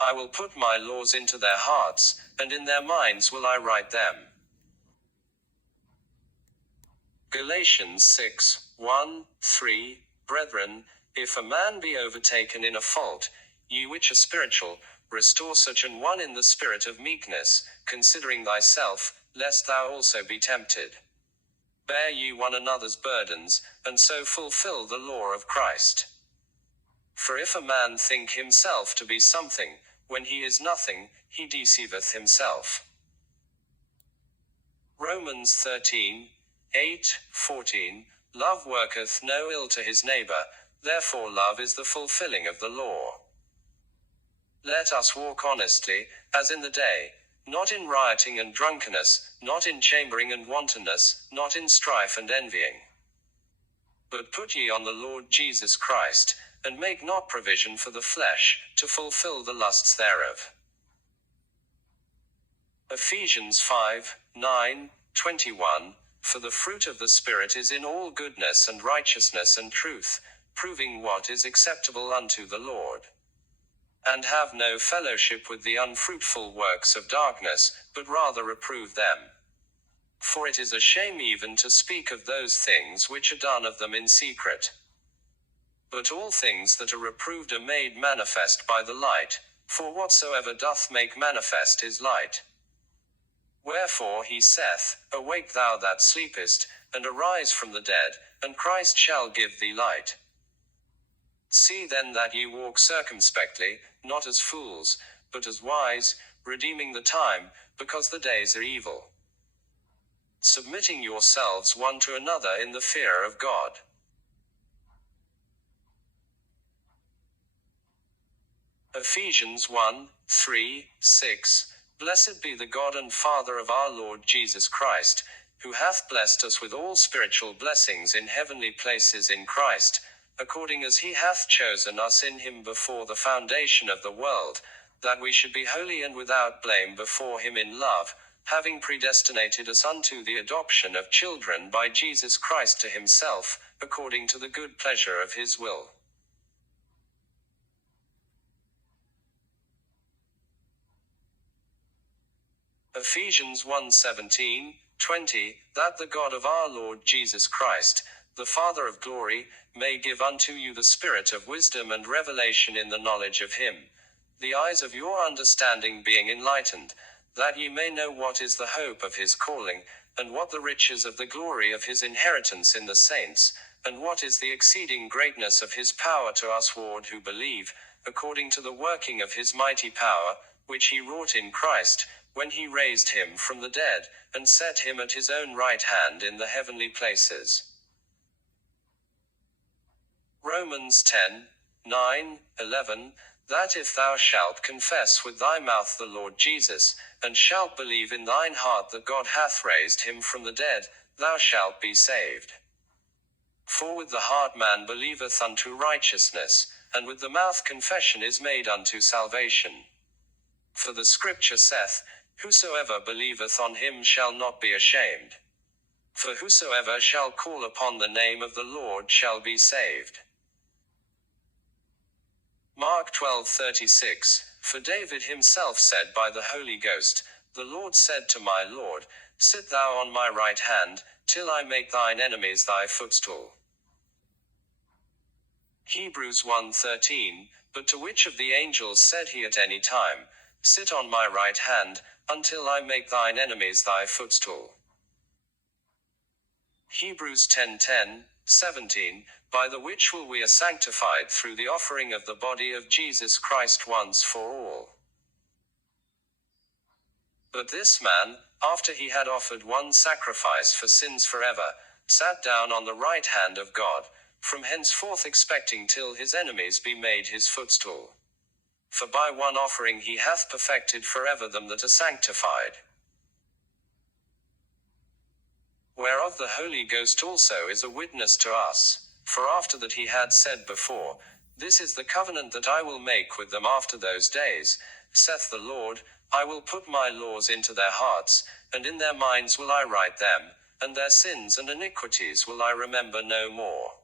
I will put my laws into their hearts, and in their minds will I write them. Galatians 6:1-3. Brethren, if a man be overtaken in a fault, ye which are spiritual, restore such an one in the spirit of meekness, considering thyself, lest thou also be tempted. Bear ye one another's burdens, and so fulfil the law of Christ. For if a man think himself to be something, when he is nothing, he deceiveth himself. Romans 13:8-14. Love worketh no ill to his neighbour, therefore love is the fulfilling of the law. Let us walk honestly, as in the day, not in rioting and drunkenness, not in chambering and wantonness, not in strife and envying. But put ye on the Lord Jesus Christ, and make not provision for the flesh, to fulfil the lusts thereof. Ephesians 5:9-21. For the fruit of the Spirit is in all goodness and righteousness and truth, proving what is acceptable unto the Lord. And have no fellowship with the unfruitful works of darkness, but rather reprove them. For it is a shame even to speak of those things which are done of them in secret. But all things that are reproved are made manifest by the light, for whatsoever doth make manifest is light. Wherefore he saith, Awake thou that sleepest, and arise from the dead, and Christ shall give thee light. See then that ye walk circumspectly, not as fools, but as wise, redeeming the time, because the days are evil. Submitting yourselves one to another in the fear of God. Ephesians 1:3-6. Blessed be the God and Father of our Lord Jesus Christ, who hath blessed us with all spiritual blessings in heavenly places in Christ, according as he hath chosen us in him before the foundation of the world, that we should be holy and without blame before him in love, having predestinated us unto the adoption of children by Jesus Christ to himself, according to the good pleasure of his will. Ephesians 1:17-20. That the God of our Lord Jesus Christ, the Father of glory, may give unto you the spirit of wisdom and revelation in the knowledge of him, the eyes of your understanding being enlightened, that ye may know what is the hope of his calling, and what the riches of the glory of his inheritance in the saints, and what is the exceeding greatness of his power to usward who believe, according to the working of his mighty power, which he wrought in Christ, when he raised him from the dead, and set him at his own right hand in the heavenly places. Romans 10:9-11. That if thou shalt confess with thy mouth the Lord Jesus, and shalt believe in thine heart that God hath raised him from the dead, thou shalt be saved. For with the heart man believeth unto righteousness, and with the mouth confession is made unto salvation. For the scripture saith, Whosoever believeth on him shall not be ashamed. For whosoever shall call upon the name of the Lord shall be saved. Mark 12:36. For David himself said by the Holy Ghost, The Lord said to my Lord, Sit thou on my right hand, till I make thine enemies thy footstool. Hebrews 1:13. But to which of the angels said he at any time, Sit on my right hand, until I make thine enemies thy footstool? Hebrews 10:10-17. By the which will we are sanctified through the offering of the body of Jesus Christ once for all. But this man, after he had offered one sacrifice for sins forever, sat down on the right hand of God, from henceforth expecting till his enemies be made his footstool. For by one offering he hath perfected forever them that are sanctified. Whereof the Holy Ghost also is a witness to us. For after that he had said before, This is the covenant that I will make with them after those days, saith the Lord, I will put my laws into their hearts, and in their minds will I write them, and their sins and iniquities will I remember no more.